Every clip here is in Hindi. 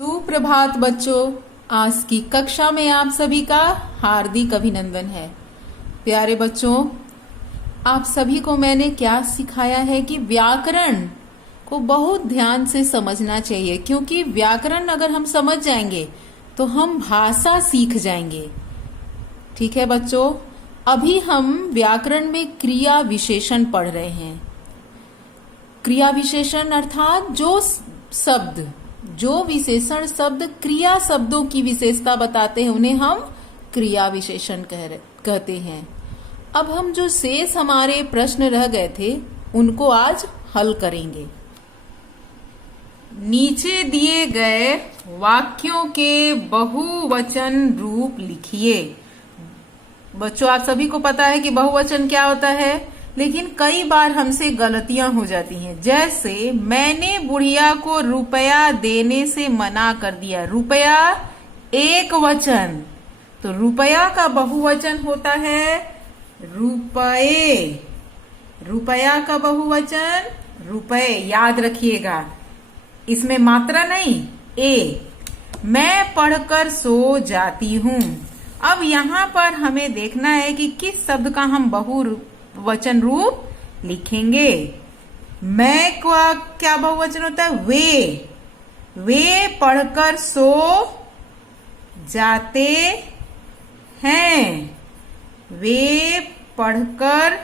सुप्रभात बच्चों, आज की कक्षा में आप सभी का हार्दिक अभिनंदन है। प्यारे बच्चों, आप सभी को मैंने क्या सिखाया है कि व्याकरण को बहुत ध्यान से समझना चाहिए, क्योंकि व्याकरण अगर हम समझ जाएंगे तो हम भाषा सीख जाएंगे। ठीक है बच्चों, अभी हम व्याकरण में क्रिया विशेषण पढ़ रहे हैं। क्रिया विशेषण अर्थात जो विशेषण शब्द क्रिया शब्दों की विशेषता बताते हैं उन्हें हम क्रिया विशेषण कहते हैं। अब हम जो शेष हमारे प्रश्न रह गए थे उनको आज हल करेंगे। नीचे दिए गए वाक्यों के बहुवचन रूप लिखिए। बच्चों, आप सभी को पता है कि बहुवचन क्या होता है, लेकिन कई बार हमसे गलतियां हो जाती हैं। जैसे मैंने बुढ़िया को रुपया देने से मना कर दिया। रुपया एक वचन, तो रुपया का बहुवचन होता है रुपये। रुपया का बहुवचन रुपये, याद रखिएगा, इसमें मात्रा नहीं ए। मैं पढ़कर सो जाती हूँ। अब यहाँ पर हमें देखना है कि किस शब्द का हम बहुवचन रूप लिखेंगे। मैं का क्या बहुवचन होता है? वे पढ़कर सो जाते हैं। वे पढ़कर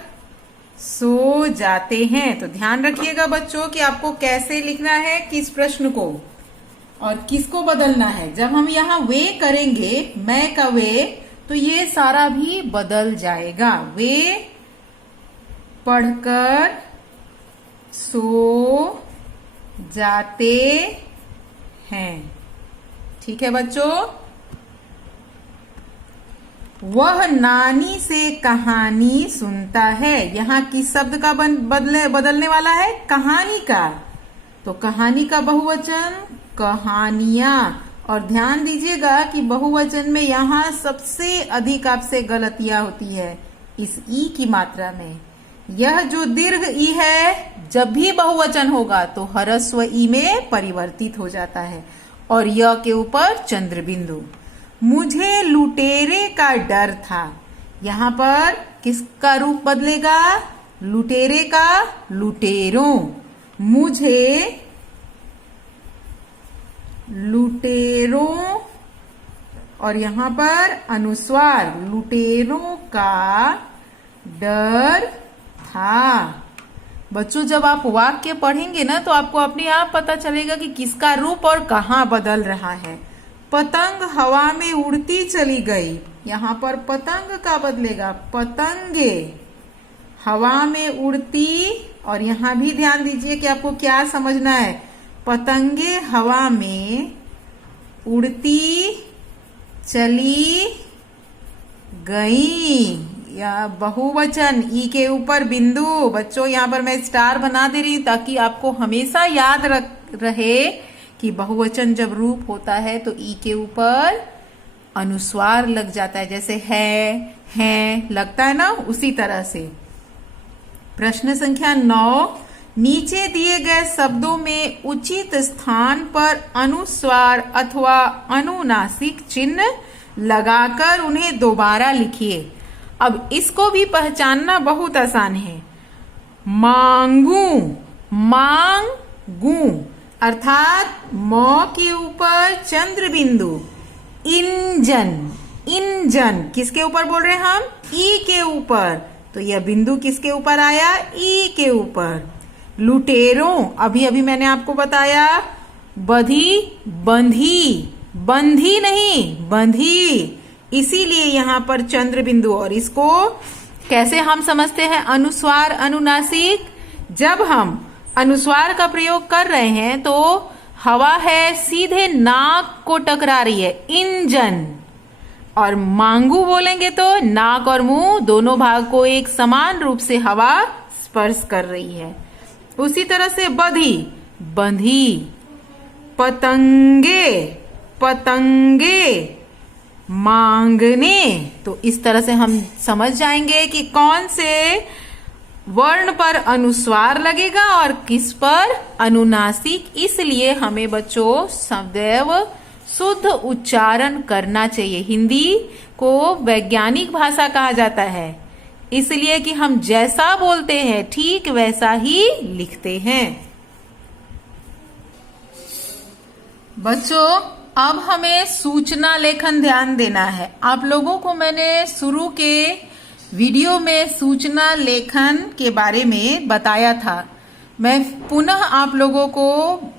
सो जाते हैं। तो ध्यान रखिएगा बच्चों कि आपको कैसे लिखना है, किस प्रश्न को और किसको बदलना है। जब हम यहाँ वे करेंगे, मैं का वे, तो ये सारा भी बदल जाएगा। वे पढ़कर सो जाते हैं। ठीक है बच्चों। वह नानी से कहानी सुनता है। यहाँ किस शब्द का बदलने वाला है? कहानी का। तो कहानी का बहुवचन कहानियां। और ध्यान दीजिएगा कि बहुवचन में यहाँ सबसे अधिक आपसे गलतियां होती है इस ई की मात्रा में। यह जो दीर्घ ई है, जब भी बहुवचन होगा तो ह्रस्व ई में परिवर्तित हो जाता है और य के ऊपर चंद्र बिंदु। मुझे लुटेरे का डर था। यहाँ पर किसका रूप बदलेगा? लुटेरे का लुटेरों। मुझे लुटेरों, और यहाँ पर अनुस्वार, लुटेरों का डर था। बच्चों, जब आप वाक्य पढ़ेंगे ना तो आपको अपने आप पता चलेगा कि किसका रूप और कहाँ बदल रहा है। पतंग हवा में उड़ती चली गई। यहाँ पर पतंग का बदलेगा पतंगे। हवा में उड़ती, और यहाँ भी ध्यान दीजिए कि आपको क्या समझना है। पतंगे हवा में उड़ती चली गई। या बहुवचन, ई के ऊपर बिंदु। बच्चों, यहाँ पर मैं स्टार बना दे रही हूँ ताकि आपको हमेशा याद रहे कि बहुवचन जब रूप होता है तो ई के ऊपर अनुस्वार लग जाता है। जैसे है लगता है ना, उसी तरह से। प्रश्न संख्या 9, नीचे दिए गए शब्दों में उचित स्थान पर अनुस्वार अथवा अनुनासिक चिन्ह लगाकर उन्हें दोबारा लिखिए। अब इसको भी पहचानना बहुत आसान है। मांगू, मांगू अर्थात म के ऊपर चंद्र बिंदु। इंजन, इंजन किसके ऊपर बोल रहे हैं हम? ई के ऊपर। तो यह बिंदु किसके ऊपर आया? ई के ऊपर। लुटेरों, अभी मैंने आपको बताया बधी, बंधी, बंधी नहीं बंधी, इसीलिए यहाँ पर चंद्र बिंदु। और इसको कैसे हम समझते हैं? अनुस्वार अनुनासिक। जब हम अनुस्वार का प्रयोग कर रहे हैं तो हवा है सीधे नाक को टकरा रही है, इंजन। और मांगू बोलेंगे तो नाक और मुंह दोनों भाग को एक समान रूप से हवा स्पर्श कर रही है। उसी तरह से बधी, बंधी। पतंगे, पतंगे। मांगने। तो इस तरह से हम समझ जाएंगे कि कौन से वर्ण पर अनुस्वार लगेगा और किस पर, अनुनासिक। इसलिए हमें बच्चों सदैव शुद्ध उच्चारण करना चाहिए। हिंदी को वैज्ञानिक भाषा कहा जाता है, इसलिए कि हम जैसा बोलते हैं ठीक वैसा ही लिखते हैं। बच्चों अब हमें सूचना लेखन ध्यान देना है। आप लोगों को मैंने शुरू के वीडियो में सूचना लेखन के बारे में बताया था। मैं पुनः आप लोगों को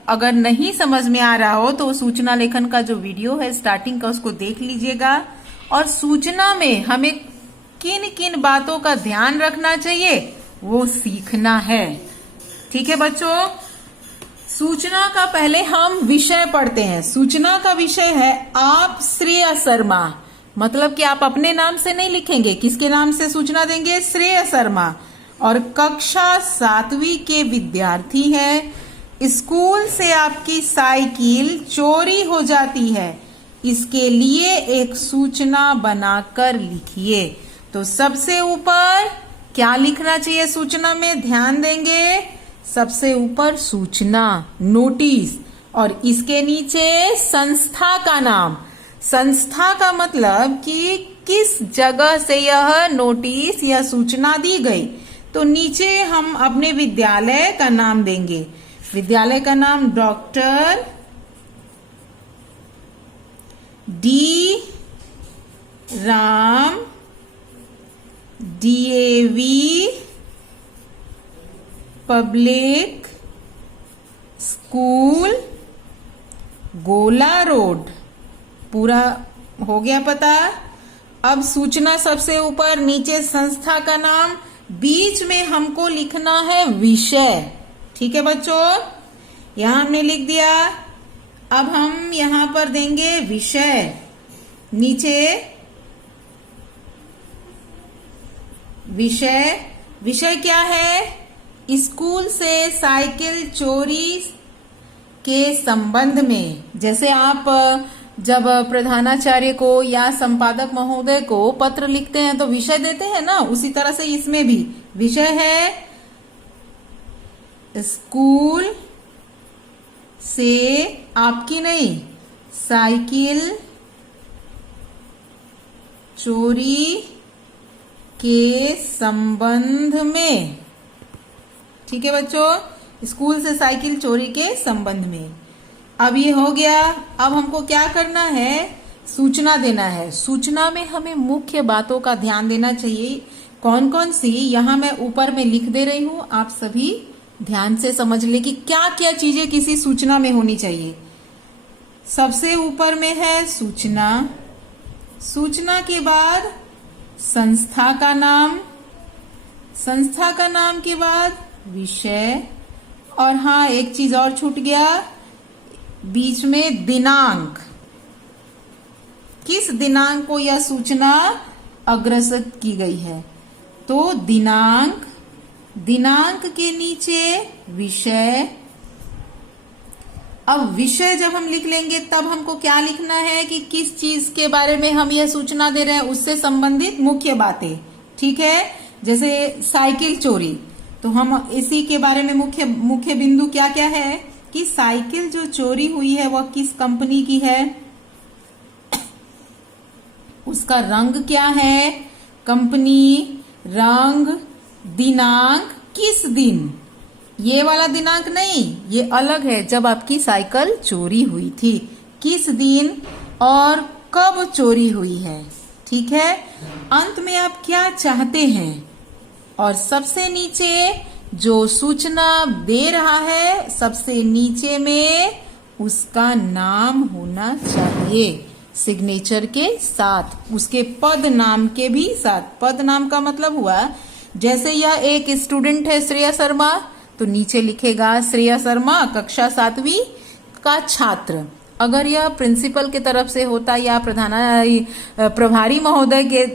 अगर नहीं समझ में आ रहा हो तो सूचना लेखन का जो वीडियो है स्टार्टिंग का उसको देख लीजिएगा। और सूचना में हमें किन किन बातों का ध्यान रखना चाहिए वो सीखना है। ठीक है बच्चों, सूचना का पहले हम विषय पढ़ते हैं। सूचना का विषय है आप श्रेया शर्मा, मतलब कि आप अपने नाम से नहीं लिखेंगे, किसके नाम से सूचना देंगे, श्रेया शर्मा, और कक्षा 7वीं के विद्यार्थी हैं। स्कूल से आपकी साइकिल चोरी हो जाती है, इसके लिए एक सूचना बनाकर लिखिए। तो सबसे ऊपर क्या लिखना चाहिए सूचना में, ध्यान देंगे, सबसे ऊपर सूचना, नोटिस, और इसके नीचे संस्था का नाम। संस्था का मतलब कि किस जगह से यह नोटिस या सूचना दी गई। तो नीचे हम अपने विद्यालय का नाम देंगे। विद्यालय का नाम doctor D Ram DAV public school गोला रोड। पूरा हो गया पता। अब सूचना सबसे ऊपर, नीचे संस्था का नाम, बीच में हमको लिखना है विषय। ठीक है बच्चों, यहां हमने लिख दिया। अब हम यहां पर देंगे विषय, नीचे विषय। विषय क्या है, स्कूल से साइकिल चोरी के संबंध में। जैसे आप जब प्रधानाचार्य को या संपादक महोदय को पत्र लिखते हैं तो विषय देते हैं ना, उसी तरह से इसमें भी विषय है स्कूल से आपकी नहीं, साइकिल चोरी के संबंध में। ठीक है बच्चों, स्कूल से साइकिल चोरी के संबंध में। अब ये हो गया। अब हमको क्या करना है, सूचना देना है। सूचना में हमें मुख्य बातों का ध्यान देना चाहिए। कौन कौन सी, यहां मैं ऊपर में लिख दे रही हूं, आप सभी ध्यान से समझ ले कि क्या क्या चीजें किसी सूचना में होनी चाहिए। सबसे ऊपर में है सूचना। सूचना के बाद संस्था का नाम, संस्था का नाम के बाद विषय, और हाँ एक चीज और छूट गया, बीच में दिनांक। किस दिनांक को यह सूचना अग्रसर की गई है, तो दिनांक। दिनांक के नीचे विषय। अब विषय जब हम लिख लेंगे तब हमको क्या लिखना है कि किस चीज के बारे में हम यह सूचना दे रहे हैं, उससे संबंधित मुख्य बातें। ठीक है, जैसे साइकिल चोरी, तो हम इसी के बारे में मुख्य बिंदु क्या क्या है कि साइकिल जो चोरी हुई है वह किस कंपनी की है, उसका रंग क्या है, कंपनी, रंग, दिनांक, किस दिन। ये वाला दिनांक नहीं, ये अलग है, जब आपकी साइकिल चोरी हुई थी, किस दिन और कब चोरी हुई है। ठीक है, अंत में आप क्या चाहते हैं, और सबसे नीचे जो सूचना दे रहा है सबसे नीचे में उसका नाम होना चाहिए, सिग्नेचर के साथ, उसके पद नाम के भी साथ। पद नाम का मतलब हुआ, जैसे यह एक स्टूडेंट है श्रेया शर्मा, तो नीचे लिखेगा श्रेया शर्मा कक्षा 7वीं का छात्र। अगर यह प्रिंसिपल के तरफ से होता या प्रभारी महोदय के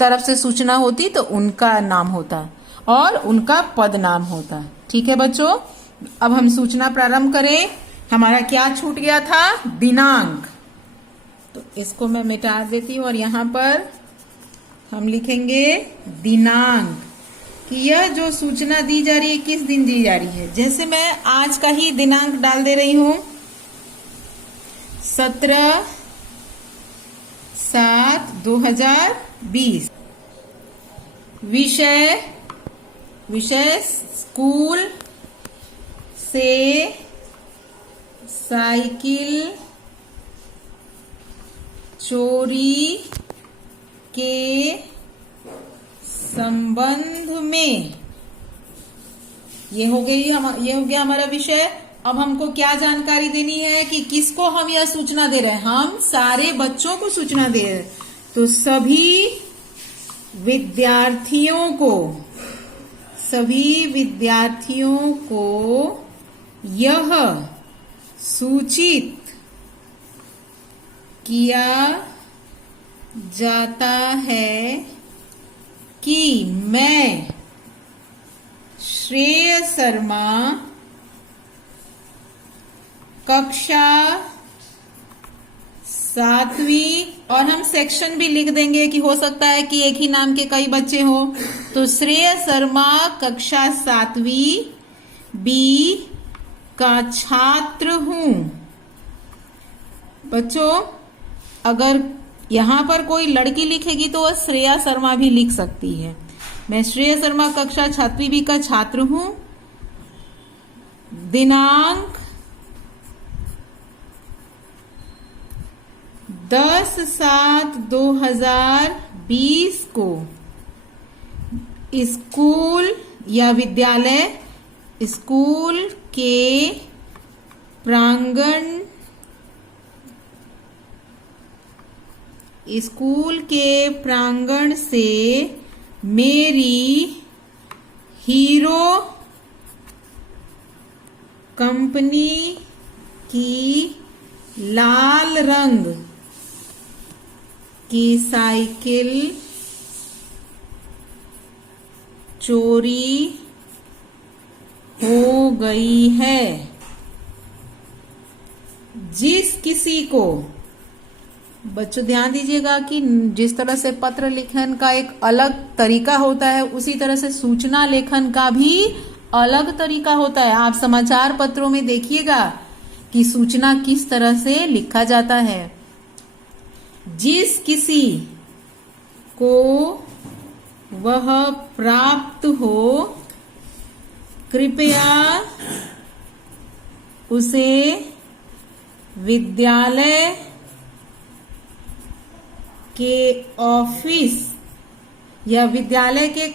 तरफ से सूचना होती तो उनका नाम होता और उनका पद नाम होता। ठीक है बच्चों, अब हम सूचना प्रारंभ करें। हमारा क्या छूट गया था, दिनांक, तो इसको मैं मिटा देती हूँ और यहाँ पर हम लिखेंगे दिनांक। कि यह जो सूचना दी जा रही है किस दिन दी जा रही है। जैसे मैं आज का ही दिनांक डाल दे रही हूं, 17/7/2020। विषय स्कूल से साइकिल चोरी के संबंध में। ये हो गया हमारा विषय। अब हमको क्या जानकारी देनी है कि किसको हम यह सूचना दे रहे हैं। हम सारे बच्चों को सूचना दे रहे हैं, तो सभी विद्यार्थियों को यह सूचित किया जाता है कि मैं श्रेय शर्मा कक्षा 7वीं, और हम सेक्शन भी लिख देंगे कि हो सकता है कि एक ही नाम के कई बच्चे हो, तो श्रेय शर्मा कक्षा 7वीं बी का छात्र हूं। बच्चों, अगर यहां पर कोई लड़की लिखेगी तो वह श्रेया शर्मा भी लिख सकती है। मैं श्रेया शर्मा कक्षा 7वीं बी का छात्र हूं। दिनांक 10/7/2020 को स्कूल या विद्यालय, स्कूल के प्रांगण से मेरी हीरो कंपनी की लाल रंग की साइकिल चोरी हो गई है। जिस किसी को, बच्चों ध्यान दीजिएगा कि जिस तरह से पत्र लेखन का एक अलग तरीका होता है, उसी तरह से सूचना लेखन का भी अलग तरीका होता है। आप समाचार पत्रों में देखिएगा कि सूचना किस तरह से लिखा जाता है। जिस किसी को वह प्राप्त हो, कृपया उसे विद्यालय के ऑफिस या विद्यालय के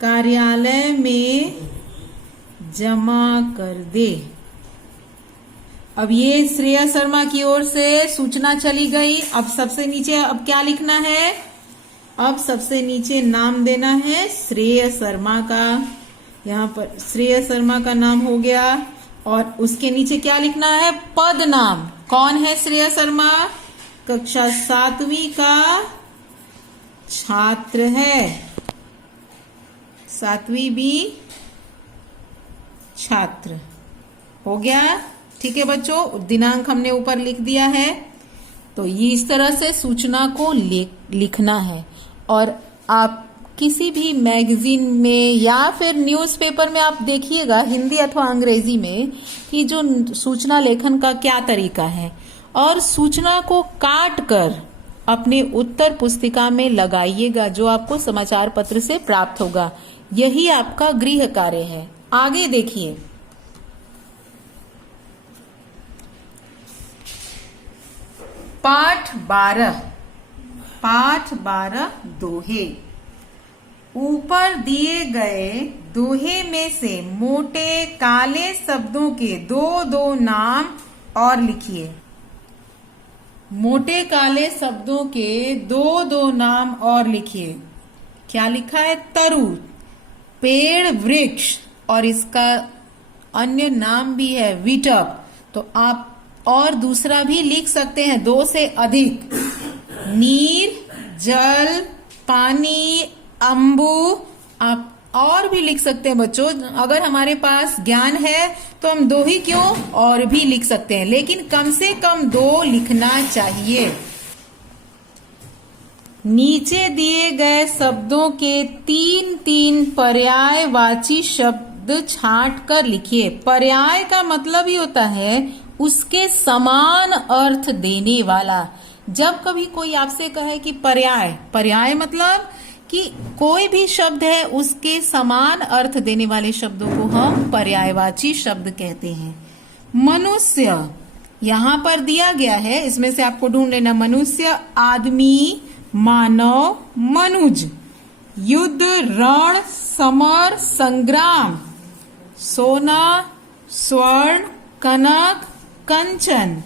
कार्यालय में जमा कर दे। अब ये श्रेया शर्मा की ओर से सूचना चली गई। अब सबसे नीचे अब क्या लिखना है? अब सबसे नीचे नाम देना है श्रेया शर्मा का। यहाँ पर श्रेया शर्मा का नाम हो गया, और उसके नीचे क्या लिखना है? पद नाम। कौन है श्रेया शर्मा? कक्षा 7वीं का छात्र है, 7वीं बी छात्र। हो गया? ठीक है बच्चों, दिनांक हमने ऊपर लिख दिया है। तो ये इस तरह से सूचना को लिखना है। और आप किसी भी मैगजीन में या फिर न्यूज़पेपर में आप देखिएगा, हिंदी अथवा अंग्रेजी में, कि जो सूचना लेखन का क्या तरीका है। और सूचना को काट कर अपने उत्तर पुस्तिका में लगाइएगा, जो आपको समाचार पत्र से प्राप्त होगा। यही आपका गृह कार्य है। आगे देखिए, पाठ 12 दोहे। ऊपर दिए गए दोहे में से मोटे काले शब्दों के दो नाम और लिखिए। मोटे काले शब्दों के दो नाम और लिखिए। क्या लिखा है? तरु, पेड़, वृक्ष, और इसका अन्य नाम भी है विटप। तो आप और दूसरा भी लिख सकते हैं, 2 से अधिक। नीर, जल, पानी, अम्बु, आप और भी लिख सकते हैं बच्चों। अगर हमारे पास ज्ञान है तो हम 2 ही क्यों, और भी लिख सकते हैं, लेकिन कम से कम 2 लिखना चाहिए। नीचे दिए गए शब्दों के तीन तीन पर्यायवाची शब्द छांट कर लिखिए। पर्याय का मतलब ही होता है उसके समान अर्थ देने वाला। जब कभी कोई आपसे कहे कि पर्याय मतलब कि कोई भी शब्द है उसके समान अर्थ देने वाले शब्दों को हम पर्यायवाची शब्द कहते हैं। मनुष्य यहाँ पर दिया गया है, इसमें से आपको ढूंढ लेना। मनुष्य, आदमी, मानव, मनुज। युद्ध, रण, समर, संग्राम। सोना, स्वर्ण, कनक, कंचन।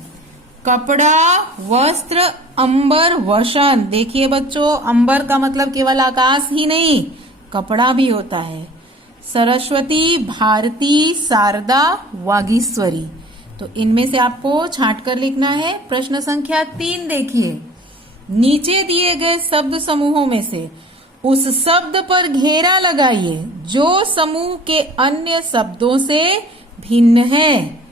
कपड़ा, वस्त्र, अंबर, वसन। देखिए बच्चों, अंबर का मतलब केवल आकाश ही नहीं, कपड़ा भी होता है। सरस्वती, भारती, शारदा, वागीश्वरी। तो इनमें से आपको छांट कर लिखना है। प्रश्न संख्या 3 देखिए। नीचे दिए गए शब्द समूहों में से उस शब्द पर घेरा लगाइए जो समूह के अन्य शब्दों से भिन्न है।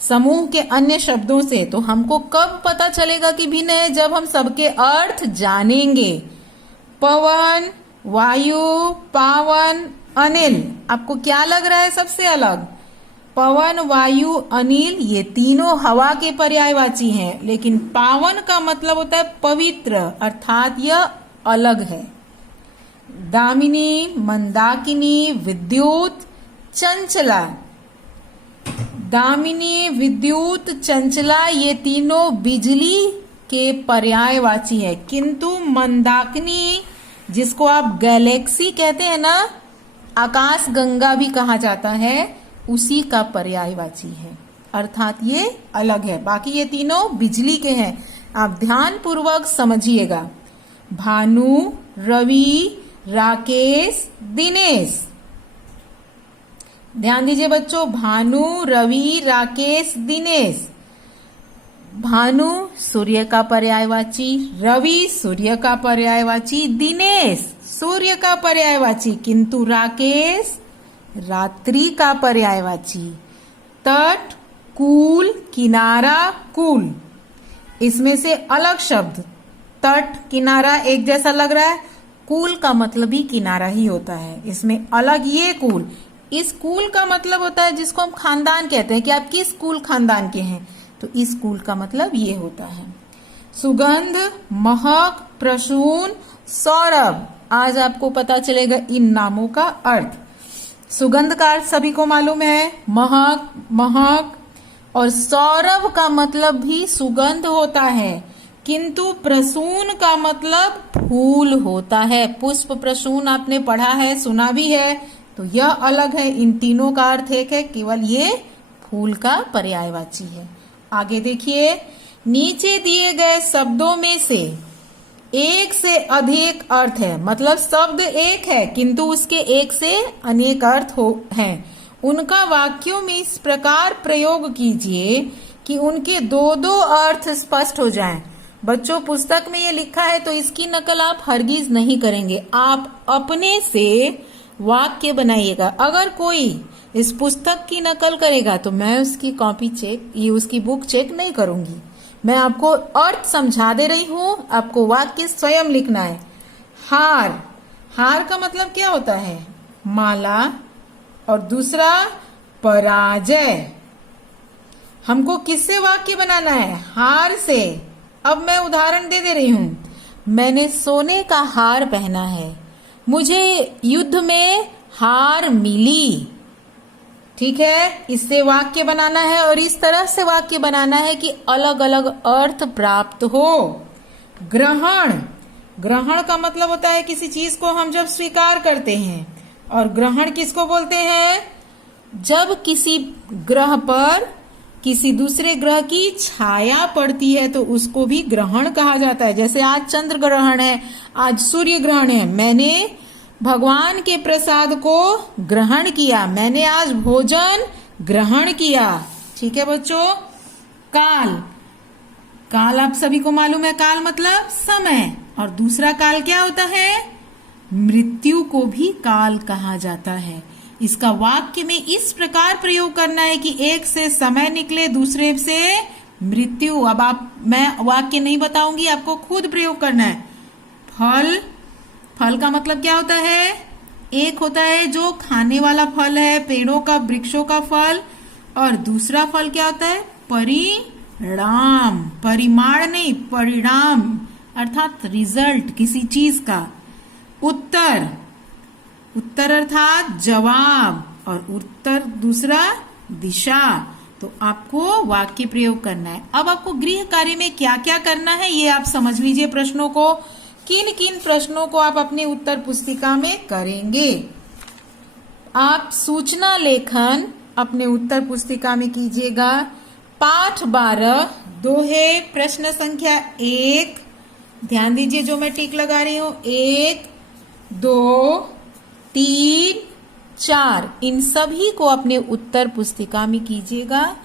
समूह के अन्य शब्दों से तो हमको कब पता चलेगा कि भिन्न है? जब हम सबके अर्थ जानेंगे। पवन, वायु, पावन, अनिल। आपको क्या लग रहा है सबसे अलग? पवन, वायु, अनिल ये तीनों हवा के पर्यायवाची हैं, लेकिन पावन का मतलब होता है पवित्र, अर्थात यह अलग है। दामिनी, मंदाकिनी, विद्युत, चंचला। दामिनी, विद्युत, चंचला ये तीनों बिजली के पर्यायवाची है, किंतु मंदाकिनी जिसको आप गैलेक्सी कहते हैं ना, आकाश गंगा भी कहा जाता है, उसी का पर्यायवाची है, अर्थात ये अलग है। बाकी ये तीनों बिजली के हैं। आप ध्यान पूर्वक समझिएगा। भानु, रवि, राकेश, दिनेश। ध्यान दीजिए बच्चों, भानु, रवि, राकेश, दिनेश। भानु सूर्य का पर्यायवाची, रवि सूर्य का पर्यायवाची, दिनेश सूर्य का पर्यायवाची, किंतु राकेश रात्रि का पर्यायवाची। तट, कूल, किनारा, कूल। इसमें से अलग शब्द तट, किनारा एक जैसा लग रहा है, कूल का मतलब भी किनारा ही होता है। इसमें अलग ये कूल, इस कूल का मतलब होता है जिसको हम खानदान कहते हैं कि आप किस कूल खानदान के हैं, तो इस कूल का मतलब ये होता है। सुगंध, महक, प्रसून, सौरभ। आज आपको पता चलेगा इन नामों का अर्थ। सुगंध का अर्थ सभी को मालूम है, महक। और सौरभ का मतलब भी सुगंध होता है, किंतु प्रसून का मतलब फूल होता है। पुष्प प्रसून आपने पढ़ा है, सुना भी है, तो यह अलग है। इन तीनों का अर्थ एक है, केवल ये फूल का पर्यायवाची है। आगे देखिए, नीचे दिए गए शब्दों में से एक से अधिक अर्थ है, मतलब शब्द एक है किंतु उसके एक से अनेक अर्थ हैं। उनका वाक्यों में इस प्रकार प्रयोग कीजिए कि उनके दो दो अर्थ स्पष्ट हो जाएं। बच्चों, पुस्तक में ये लिखा है तो इसकी नकल आप हरगिज नहीं करेंगे, आप अपने से वाक्य बनाइएगा। अगर कोई इस पुस्तक की नकल करेगा तो मैं उसकी कॉपी चेक, ये उसकी बुक चेक नहीं करूंगी। मैं आपको अर्थ समझा दे रही हूं, आपको वाक्य स्वयं लिखना है। हार का मतलब क्या होता है? माला। और दूसरा पराजय। हमको किससे वाक्य बनाना है? हार से। अब मैं उदाहरण दे रही हूं। मैंने सोने का हार पहना है, मुझे युद्ध में हार मिली। ठीक है, इससे वाक्य बनाना है और इस तरह से वाक्य बनाना है कि अलग अलग अर्थ प्राप्त हो। ग्रहण का मतलब होता है किसी चीज को हम जब स्वीकार करते हैं। और ग्रहण किसको बोलते हैं? जब किसी ग्रह पर किसी दूसरे ग्रह की छाया पड़ती है तो उसको भी ग्रहण कहा जाता है। जैसे आज चंद्र ग्रहण है, आज सूर्य ग्रहण है, मैंने भगवान के प्रसाद को ग्रहण किया, मैंने आज भोजन ग्रहण किया। ठीक है बच्चों। काल आप सभी को मालूम है, काल मतलब समय। और दूसरा काल क्या होता है? मृत्यु को भी काल कहा जाता है। इसका वाक्य में इस प्रकार प्रयोग करना है कि एक से समय निकले, दूसरे से मृत्यु। अब मैं वाक्य नहीं बताऊंगी, आपको खुद प्रयोग करना है। फल, फल का मतलब क्या होता है? एक होता है जो खाने वाला फल है, पेड़ों का, वृक्षों का फल, और दूसरा फल क्या होता है? परिणाम, परिमाण नहीं, परिणाम अर्थात रिजल्ट किसी चीज का। उत्तर, उत्तर अर्थात जवाब, और उत्तर दूसरा दिशा। तो आपको वाक्य प्रयोग करना है। अब आपको गृह कार्य में क्या क्या करना है ये आप समझ लीजिए प्रश्नों को। किन किन प्रश्नों को आप अपने उत्तर पुस्तिका में करेंगे? आप सूचना लेखन अपने उत्तर पुस्तिका में कीजिएगा। पाठ 12 दोहे प्रश्न संख्या 1, ध्यान दीजिए जो मैं टिक लगा रही हूं, 1, 2, 3, 4, इन सभी को अपने उत्तर पुस्तिका में कीजिएगा।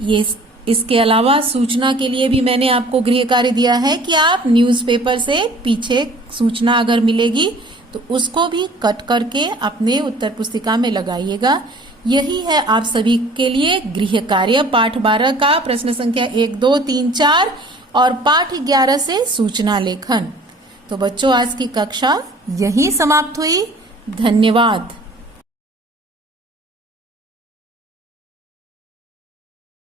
ये इसके अलावा सूचना के लिए भी मैंने आपको गृह कार्य दिया है कि आप न्यूज़पेपर से पीछे सूचना अगर मिलेगी तो उसको भी कट करके अपने उत्तर पुस्तिका में लगाइएगा। यही है आप सभी के लिए गृह कार्य पाठ 12 का प्रश्न संख्या 1, 2, 3, 4 और पाठ 11 से सूचना लेखन। तो बच्चों आज की कक्षा यहीं समाप्त हुई। धन्यवाद।